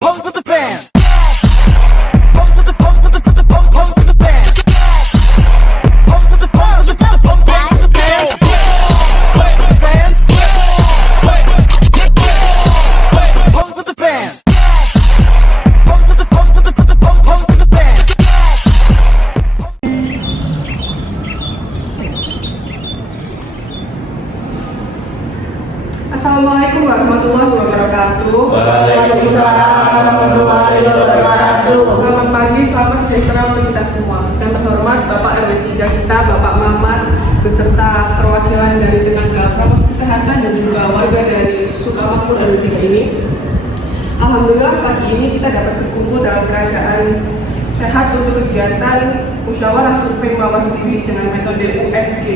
Pose with the bands. Pose with the pose with the pose with the bands. Pose with the pose with the pose with the bands. Pose with the bands. Pose with the bands. Pose with the pose with the pose with the bands. Assalamualaikum warahmatullahi wabarakatuh. Waalaikumsalam warahmatullahi wabarakatuh. Selamat pagi, selamat sejahtera untuk kita semua. Yang terhormat Bapak RW 3 kita, Bapak Mamat, beserta perwakilan dari tenaga pramus kesehatan dan juga warga dari Sukamakmur RW 3 ini. Alhamdulillah pagi ini kita dapat berkumpul dalam keadaan sehat untuk kegiatan musyawarah survei mawas diri dengan metode USG.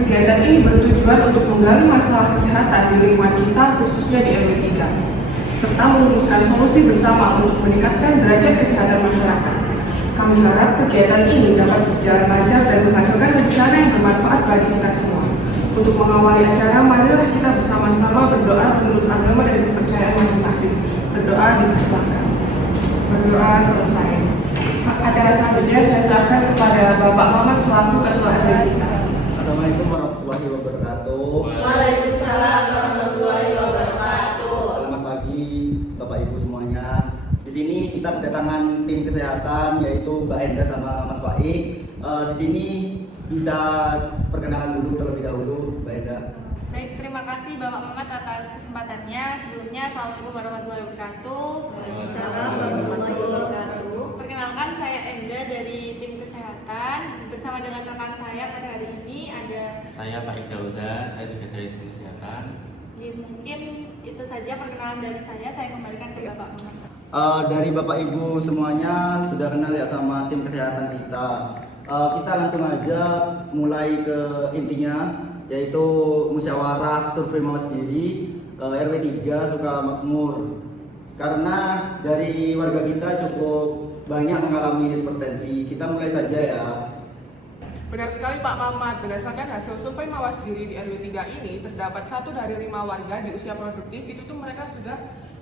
Kegiatan ini bertujuan untuk menggali masalah kesehatan di lingkungan kita, khususnya di RW 3, serta merumuskan solusi bersama untuk meningkatkan derajat kesehatan masyarakat. Kami harap kegiatan ini dapat berjalan lancar dan menghasilkan rencana yang bermanfaat bagi kita semua. Untuk mengawali acara, marilah kita bersama-sama berdoa menurut agama dan kepercayaan masing-masing. Berdoa dipersilakan. Berdoa selesai. Acara selanjutnya saya serahkan kepada Bapak Mamat selaku Ketua RW kita. Assalamualaikum warahmatullahi wabarakatuh. Waalaikumsalam warahmatullahi wabarakatuh. Selamat pagi Bapak Ibu semuanya. Di sini kita kedatangan tim kesehatan yaitu Mbak Enda sama Mas Faik. Di sini bisa perkenalan dulu terlebih dahulu Mbak Enda. Baik, terima kasih Bapak Mamat atas kesempatannya. Sebelumnya, Assalamualaikum warahmatullahi wabarakatuh. Waalaikumsalam warahmatullahi wabarakatuh. Perkenalkan, saya Enda dari tim kesehatan. Bersama dengan rekan saya pada hari ini ada Saya Pak Iqbal, saya juga dari tim kesehatan. mungkin itu saja perkenalan dari saya kembalikan ke Bapak Mamat. Dari Bapak Ibu semuanya sudah kenal ya sama tim kesehatan kita. Kita langsung aja mulai ke intinya, yaitu musyawarah survei mawas diri RW 3 Sukamakmur. Karena dari warga kita cukup banyak mengalami hipertensi. Kita mulai saja ya. Benar sekali Pak Mamat, berdasarkan hasil survei mawas diri di RW 3 ini, terdapat 1 dari 5 warga di usia produktif itu tuh mereka sudah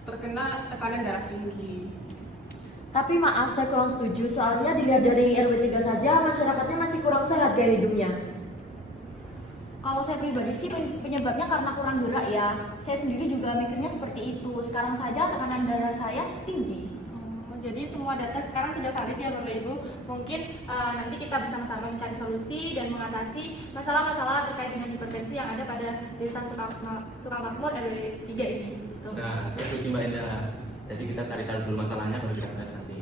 terkena tekanan darah tinggi. Tapi maaf, saya kurang setuju. Soalnya dilihat dari RW 3 saja, masyarakatnya masih kurang sehat gaya hidupnya. Kalau saya pribadi sih penyebabnya karena kurang gerak ya. Saya sendiri juga mikirnya seperti itu. Sekarang saja tekanan darah saya tinggi. Jadi semua data sekarang sudah valid ya Bapak Ibu. Mungkin nanti kita bersama-sama mencari solusi dan mengatasi masalah-masalah terkait dengan hipertensi yang ada pada Desa Sukamakmur RW 3 ini. Gitu. Nah, saya setuju Mbak Enda. Jadi kita cari tahu dulu masalahnya baru kita bahas nanti.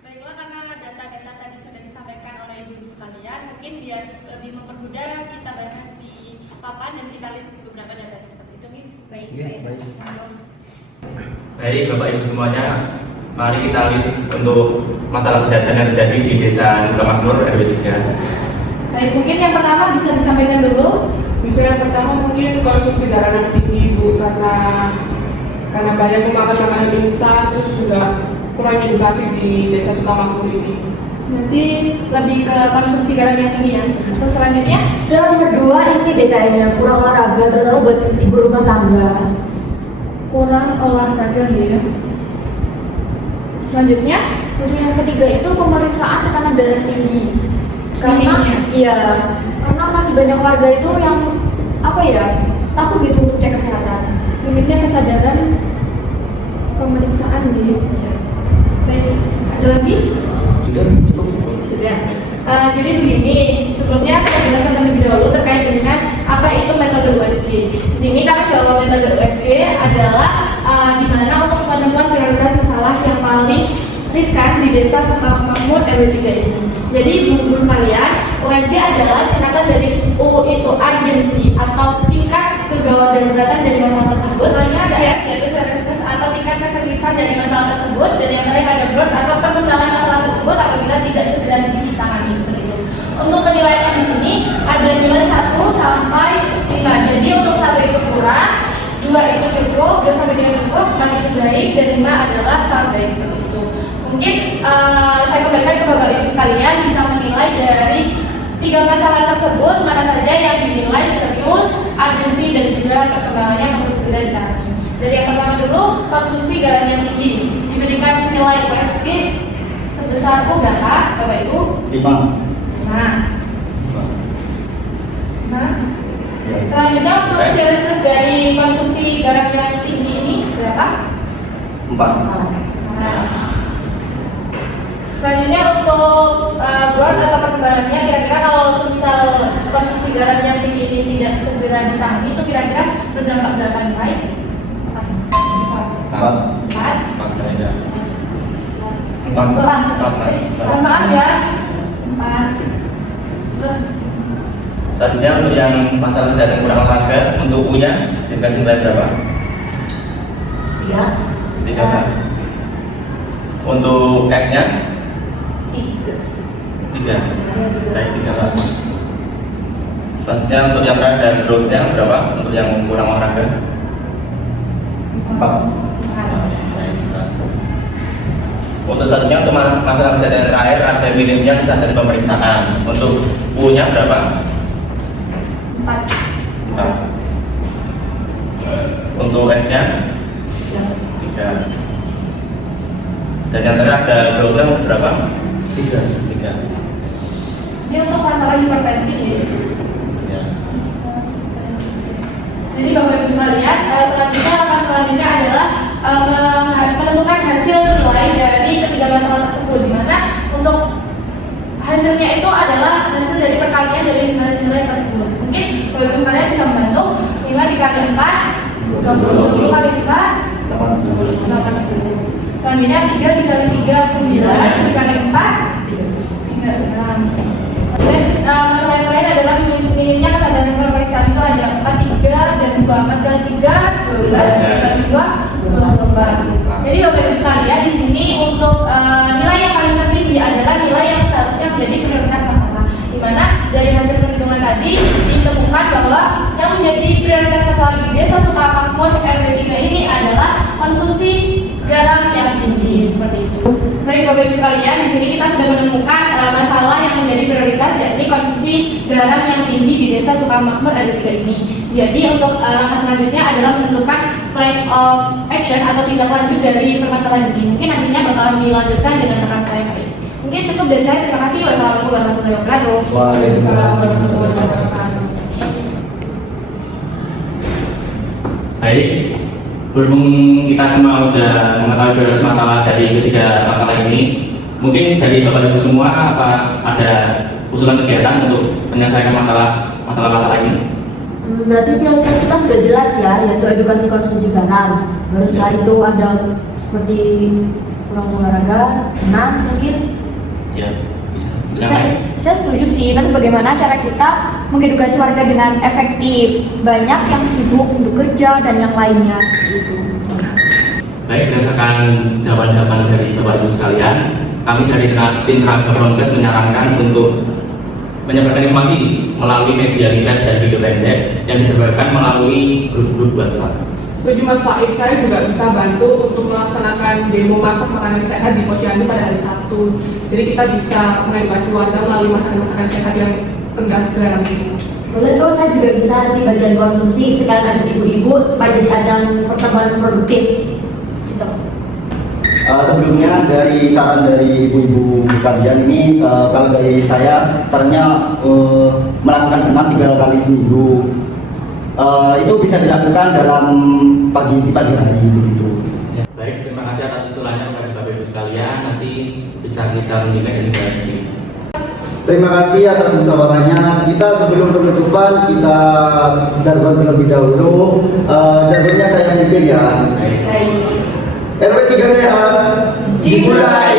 Baiklah, karena data-data tadi sudah disampaikan oleh ibu-ibu sekalian, mungkin biar lebih mempermudah kita bahas di papan dan kita list beberapa data seperti itu. Baik, Baik. Baik Bapak Ibu semuanya, mari kita list untuk masalah kesehatan yang terjadi di Desa Sukamakmur RW 3. Baik, mungkin yang pertama bisa disampaikan dulu. Bisa yang pertama mungkin konsumsi darah yang tinggi Bu, karena banyak memakan makanan instan, terus juga kurang edukasi di Desa Sukamakmur ini. Nanti lebih ke konsumsi garam yang tinggi ya. Terus selanjutnya, Dan yang kedua ini deh kayaknya kurang olahraga, terutama buat ibu rumah tangga. kurang olahraga ya. Selanjutnya, Jadi yang ketiga itu pemeriksaan tekanan darah tinggi. Minimnya. Iya, karena masih banyak warga itu yang takut gitu untuk cek kesehatan. minimnya kesadaran pemeriksaan gitu. Iya. Baik, ada lagi? Sudah. Jadi begini, sebelumnya saya jelaskan terlebih dahulu terkait dengan apa itu metode USG. Di sini kami bahwa metode USG adalah di mana untuk penentuan prioritas masalah yang paling riskan di Desa Sukamakmur RW 3 ini. Jadi ibu-ibu sekalian, USG adalah singkatan dari U itu urgency atau tingkat kegawat daruratan dari masalah tersebut. Lainnya ada S yaitu seriousness atau tingkat keseriusan dari masalah tersebut, dan yang terakhir ada growth atau perkembangan masalah tersebut apabila tidak segera ditangani seperti itu. Untuk penilaian di sini ada nilai 1 sampai 5. Jadi untuk 1 itu kurang, 2 itu cukup, 2 sampai 3 cukup, 4 itu baik, dan 5 adalah sangat baik seperti itu. Mungkin saya kembalikan ke Bapak Ibu sekalian bisa menilai dari 3 masalah tersebut mana saja yang dinilai serius, urgensi, dan juga perkembangannya perlu segera ditangani. Dari yang pertama dulu, konsumsi garam yang tinggi. besarku berapa, Bapak Ibu? 5. Nah, Ya. selanjutnya untuk seriousness dari konsumsi garam yang tinggi ini berapa? 4. Selanjutnya untuk growth atau perkembangannya, kira-kira kalau semisal konsumsi garam yang tinggi ini tidak segera ditangani, itu kira-kira berdampak berapa nilai? 4. Maaf ya. 4. Selanjutnya untuk yang masalah kesehatan kurang olahraga, untuk U-nya dikasih nilai berapa? 3. 3 Pak. Untuk S-nya? 3. Baik, 3 Pak. Selanjutnya untuk yang terakhir dan growth-nya berapa? Untuk yang kurang olahraga? 4. Baik, Pak. Untuk selanjutnya untuk masalah kesehatan yang terakhir ada minimnya kesehatan pemeriksaan. Untuk U-nya berapa? 4. 4. Untuk S-nya? 3. Dan yang terakhir ada growth-nya berapa? 3. Ini untuk masalah hipertensi ya. Ya. Jadi Bapak Ibu sekalian, selanjutnya adalah menentukan hasil nilai dari ketiga masalah tersebut, di mana untuk hasilnya itu adalah hasil dari perkalian dari nilai tersebut. Mungkin Bapak Ibu sekalian bisa membantu 5 dikali 4, 20 kali 4, 80. Selanjutnya 3 dikali 3, 9 dikali 4, 36. Dan masalah yang lain adalah minimnya kesadaran pemeriksaan itu ada 4, 3 dan 2. 4 kali 3, 12 kali 2, 24. Jadi Bapak Ibu sekalian, di sini untuk nilai yang paling tertinggi adalah nilai yang seharusnya menjadi prioritas masalah. Di mana dari hasil perhitungan tadi ditemukan bahwa yang menjadi prioritas masalah di Desa Sukamakmur RW 3 ini adalah konsumsi garam yang tinggi, seperti itu. Baik Bapak Ibu sekalian, di sini kita sudah menemukan masalah yang menjadi prioritas, yakni konsumsi garam yang tinggi di Desa Sukamakmur RW 3 ini. Jadi untuk langkah selanjutnya adalah menentukan plan of action atau tindak lanjut dari permasalahan ini. Mungkin nantinya bakalan dilanjutkan dengan rekan saya kali ini. Mungkin cukup dari saya. Terima kasih. Wassalamualaikum warahmatullahi wabarakatuh. Waalaikumsalam warahmatullahi wabarakatuh. Baik, berhubung kita semua sudah mengetahui prioritas masalah dari ketiga masalah ini, mungkin dari Bapak Ibu semua apa ada usulan kegiatan untuk menyelesaikan masalah ini? Berarti prioritas kita sudah jelas ya, yaitu edukasi konsumsi garam. Baru setelah itu ada seperti kurang olahraga, senam mungkin. Ya, bisa. Saya setuju sih, tapi bagaimana cara kita mengedukasi warga dengan efektif? Banyak yang sibuk untuk kerja dan yang lainnya seperti itu. Baik, berdasarkan jawaban-jawaban dari Bapak Ibu sekalian, kami dari tim Tenaga Broadcast menyarankan untuk menyebarkan informasi melalui media live dan video pendek yang disebarkan melalui grup-grup WhatsApp. Setuju Mas Faik, saya juga bisa bantu untuk melaksanakan demo masak makanan sehat di Posyandu pada hari Sabtu. Jadi kita bisa mengedukasi warga melalui masakan-masakan sehat yang rendah garam ini. Boleh tuh, saya juga bisa di bagian konsumsi sekalian ajak ibu-ibu supaya jadi ajang pertemuan produktif. Gitu. Sebelumnya dari saran dari ibu-ibu sekalian ini, kalau dari saya sarannya melakukan senam 3 kali seminggu. Itu bisa dilakukan dalam pagi hari begitu. Ya, baik, terima kasih atas usulannya kepada Bapak Ibu sekalian. Nanti bisa kita runjukkan dan dibahas ini. Terima kasih atas musyawarahnya. Kita sebelum penutupan kita jargon terlebih dahulu. Jargonnya saya pimpin ya. Baik. RW 3 sehat dimulai